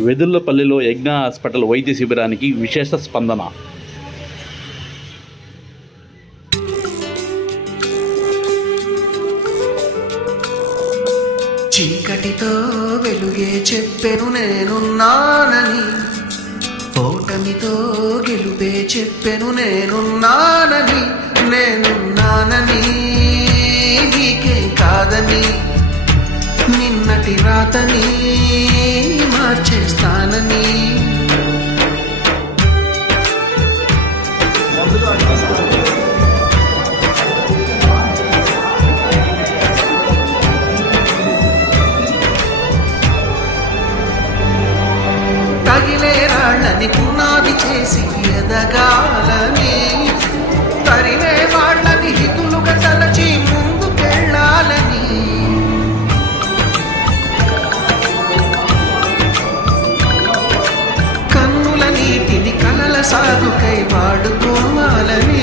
వెదుర్లపల్లిలో యజ్ఞ హాస్పిటల్ వైద్య శిబిరానికి విశేష స్పందన. చీకటితో వెలుగే చెప్పెను నేనున్నానని ఓటమితో గెలుపే చెప్పెను నేనున్నానని నేనున్నానని నీకే కాదని నిన్నటి రాతని మార్చేస్తానని. తగిలే రాళ్ళని పునాది చేసి ఎదగాలని తరిమే ದುಃಖ ಮಾಡುತ್ತೋ ಮಾಲವಿ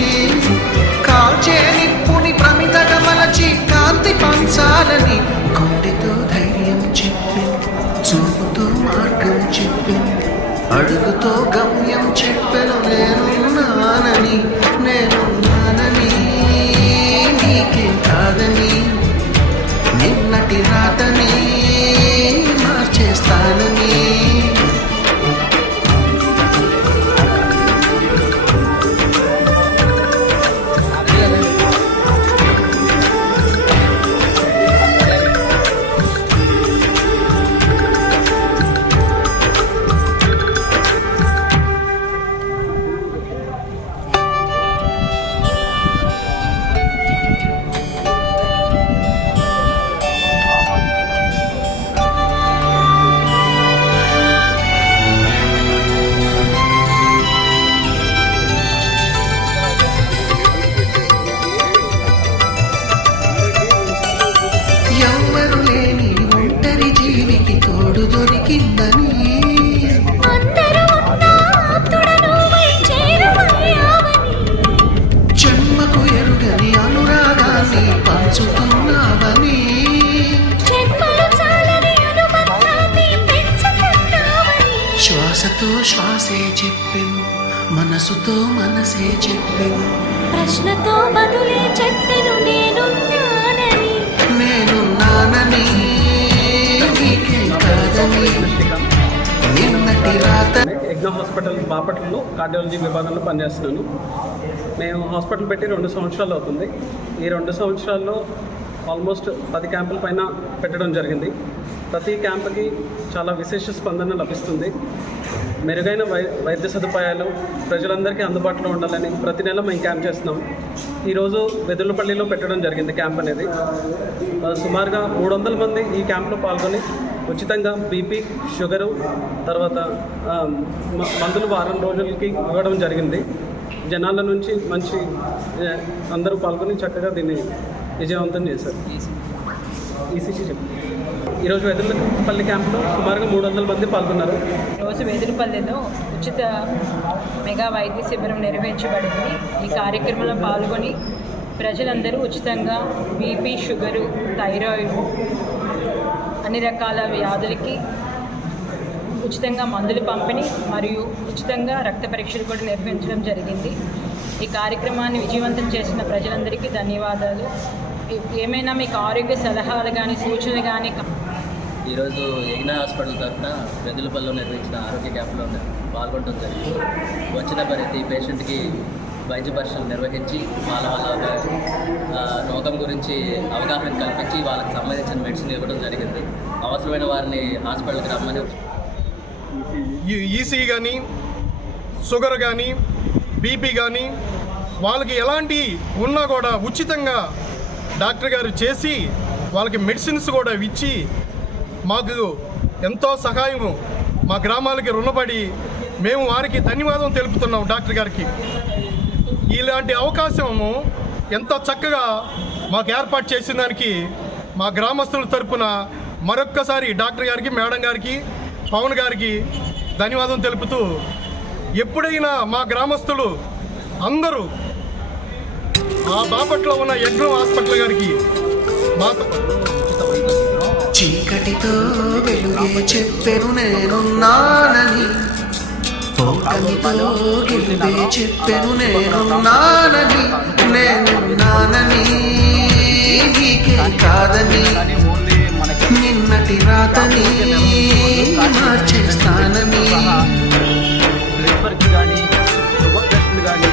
పంచుతున్నావని అనుబంధాన్ని పెంచుకున్నావని. శ్వాసతో శ్వాసే చెప్పెను మనసుతో మనసే చెప్పెను. ప్రశ్నతో బదులే చెప్పెను నేనున్నానని. నేనున్నానని. ఎగ్జామ్ యజ్ఞ హాస్పిటల్ బాపట్లలో కార్డియాలజీ విభాగంలో పనిచేస్తున్నాను. మేము హాస్పిటల్ పెట్టి రెండు సంవత్సరాలు అవుతుంది. ఈ రెండు సంవత్సరాల్లో ఆల్మోస్ట్ పది క్యాంపుల పైన పెట్టడం జరిగింది. ప్రతి క్యాంపుకి చాలా విశేష స్పందన లభిస్తుంది. మెరుగైన వై వైద్య సదుపాయాలు ప్రజలందరికీ అందుబాటులో ఉండాలని ప్రతి నెల మేము క్యాంప్ చేస్తున్నాం. ఈరోజు వెదులపల్లిలో పెట్టడం జరిగింది క్యాంప్ అనేది. సుమారుగా మూడు వందల మంది ఈ క్యాంప్లో పాల్గొని ఉచితంగా బీపీ షుగరు తర్వాత మ- మందులు వారం రోజులకి ఇవ్వడం జరిగింది. జనాల నుంచి మంచి అందరూ పాల్గొని చక్కగా దీన్ని విజయవంతం చేశారు. ఈసీసీ చెప్పు ఈరోజు వెదురుపల్లి క్యాంప్లో సుమారుగా మూడు వందల మంది పాల్గొన్నారు. రోజు వెదురుపల్లెలో ఉచిత మెగా వైద్య శిబిరం నిర్వహించబడింది. ఈ కార్యక్రమంలో పాల్గొని ప్రజలందరూ ఉచితంగా బీపీ షుగరు థైరాయిడ్ అన్ని రకాల వ్యాధులకి ఉచితంగా మందులు పంపిణీ మరియు ఉచితంగా రక్త పరీక్షలు కూడా నిర్వహించడం జరిగింది. ఈ కార్యక్రమాన్ని విజయవంతం చేసిన ప్రజలందరికీ ధన్యవాదాలు. ఏమైనా మీకు ఆరోగ్య సలహాలు కానీ సూచనలు కానీ ఈరోజు యజ్ఞ హాస్పిటల్ తరఫున పెద్దలపల్లిలో నిర్వహించిన ఆరోగ్య క్యాంప్లో పాల్గొనడం జరిగింది. వచ్చిన ప్రతి పేషెంట్కి వైద్య పరీక్షలు నిర్వహించి వాళ్ళ వాళ్ళ రోగం గురించి అవగాహన కల్పించి వాళ్ళకి సంబంధించిన మెడిసిన్ ఇవ్వడం జరిగింది. అవసరమైన వారిని హాస్పిటల్కి రమ్మని ఈసీ కానీ షుగర్ కానీ బీపీ కానీ వాళ్ళకి ఎలాంటి ఉన్నా కూడా ఉచితంగా డాక్టర్ గారు చేసి వాళ్ళకి మెడిసిన్స్ కూడా ఇచ్చి మాకు ఎంతో సహాయము మా గ్రామాలకి రుణపడి మేము వారికి ధన్యవాదం తెలుపుతున్నాం డాక్టర్ గారికి. ఇలాంటి అవకాశము ఎంతో చక్కగా మాకు ఏర్పాటు చేసిన దానికి మా గ్రామస్తుల తరపున మరొక్కసారి డాక్టర్ గారికి మేడం గారికి పవన్ గారికి ధన్యవాదం తెలుపుతూ ఎప్పుడైనా మా గ్రామస్తులు అందరూ ఆ బాపట్లో ఉన్న యజ్ఞం హాస్పిటల్ గారికి మా చీకటితో వెలుగే చెప్పెను నేనున్నానని ఓటమితో గెలిపే చెప్పెను నేనున్నానని నేనున్నానని నీకే కాదని నిన్నటి రాతని మార్చేస్తానని. బ్లడ్ వర్క్ కానీ కానీ